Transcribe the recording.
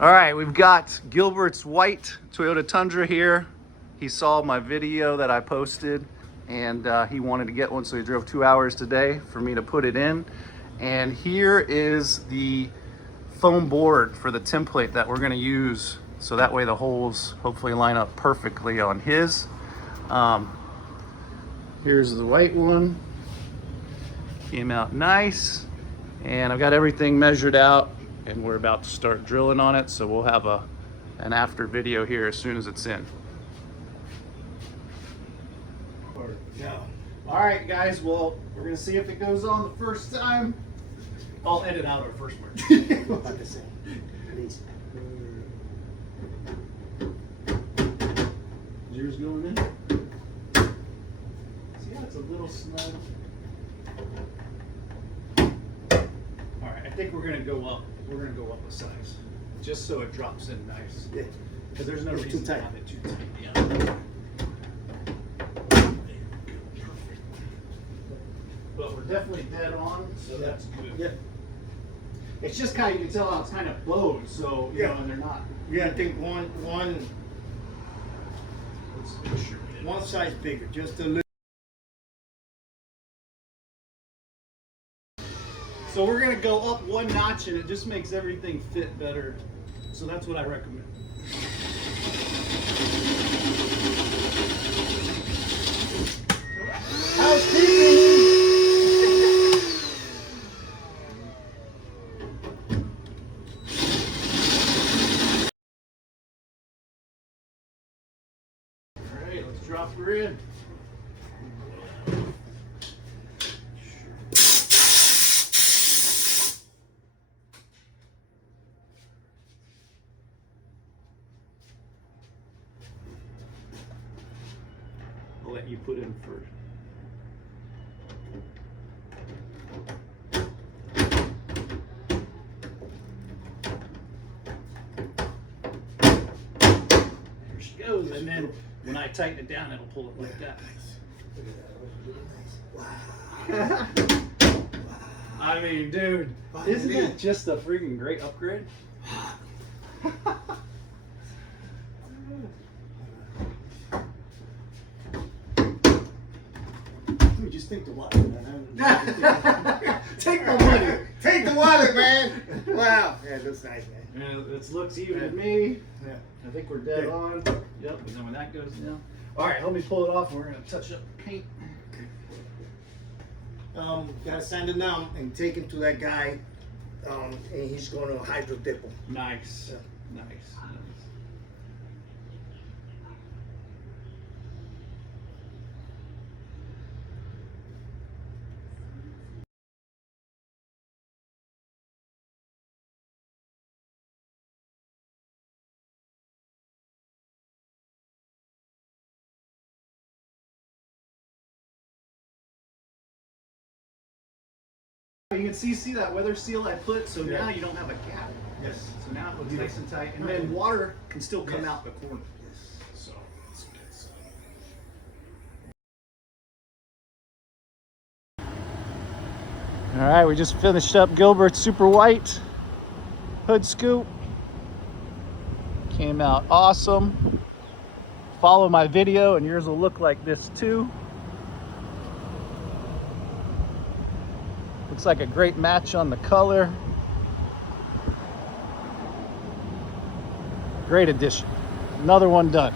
All right, we've got Gilbert's white Toyota Tundra here. He saw my video that I posted and he wanted to get one, so he drove 2 hours today for me to put it in. And here is the foam board for the template that we're gonna use, so that way the holes hopefully line up perfectly on his. Here's the white one. Came out nice. And I've got everything measured out and we're about to start drilling on it, so we'll have an after video here as soon as it's in. All right, guys, well, we're gonna see if it goes on the first time. I'll edit out our first part. Please. Is yours going in? See how it's a little snug? All right, I think we're gonna go up. We're gonna go up a size, just so it drops in nice. Yeah. Because there's no reason to have it too tight. Yeah. But we're definitely dead on, so that's good. Yeah. It's just kind of, you can tell how it's kind of bowed, so, you know, and they're not. Yeah, I think one size bigger, just a little. So we're gonna go up one notch and it just makes everything fit better. So that's what I recommend. Housekeeping! Alright, let's drop her in. I'll let you put in first. There she goes, and then when I tighten it down, it'll pull it like that. Wow. I mean, dude, isn't it just a freaking great upgrade? Just take the water, man. Take the water. Take the water, man. Wow. Yeah, it looks nice, man. Yeah, it looks even to me. Yeah. I think we're dead on. Yep, and then when that goes down. All right, let me pull it off and we're gonna touch up the paint. Gotta sand it down and take it to that guy, and he's gonna hydro dip them. Nice. Yeah. Nice. You can see that weather seal I put, so now you don't have a gap. Yes. So now it looks nice and tight, and then water can still come out the corner. Yes. So it's good. All right, we just finished up Gilbert's super white hood scoop. Came out awesome. Follow my video and yours will look like this too. Looks like a great match on the color. Great addition. Another one done.